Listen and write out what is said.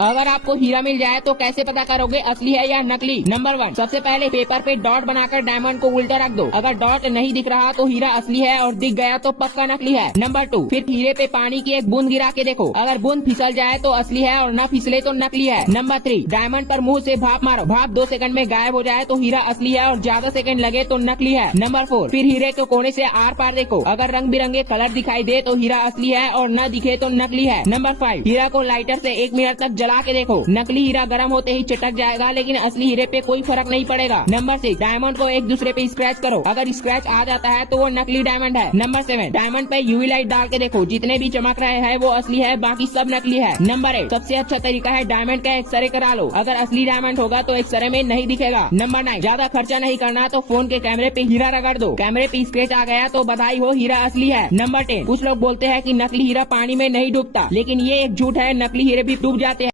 अगर आपको हीरा मिल जाए तो कैसे पता करोगे असली है या नकली? नंबर 1, सबसे पहले पेपर पे डॉट बनाकर डायमंड को उल्टा रख दो। अगर डॉट नहीं दिख रहा तो हीरा असली है और दिख गया तो पक्का नकली है। नंबर 2, फिर हीरे पे पानी की एक बूंद गिरा के देखो। अगर बूंद फिसल जाए तो असली है और न फिसले तो नकली है। नंबर 3, डायमंड पर मुंह से भाप मारो। भाप 2 सेकंड में गायब हो जाए तो हीरा असली है और ज्यादा सेकंड लगे तो नकली है। नंबर 4, फिर हीरे के कोने से आर पार देखो। अगर रंग बिरंगे कलर दिखाई दे तो हीरा असली है और न दिखे तो नकली है। नंबर 5, हीरा को लाइटर से 1 मिनट तक जला के देखो। नकली हीरा गर्म होते ही चटक जाएगा लेकिन असली हीरे पे कोई फर्क नहीं पड़ेगा। नंबर 6, डायमंड को एक दूसरे पे स्क्रैच करो। अगर स्क्रैच आ जाता है तो वो नकली डायमंड है। नंबर 7, डायमंड पे यूवी लाइट डाल के देखो। जितने भी चमक रहे हैं वो असली है, बाकी सब नकली है। नंबर 8, सबसे अच्छा तरीका है डायमंड का एक्सरे करा लो। अगर असली डायमंड होगा तो एक्सरे में नहीं दिखेगा। नंबर 9, ज्यादा खर्चा नहीं करना तो फोन के कैमरे पे हीरा रगड़ दो। कैमरे पे स्क्रैच आ गया तो बधाई हो, हीरा असली है। नंबर 10, कुछ लोग बोलते हैं कि नकली हीरा पानी में नहीं डूबता, लेकिन ये एक झूठ है। नकली हीरे भी डूब जाते हैं।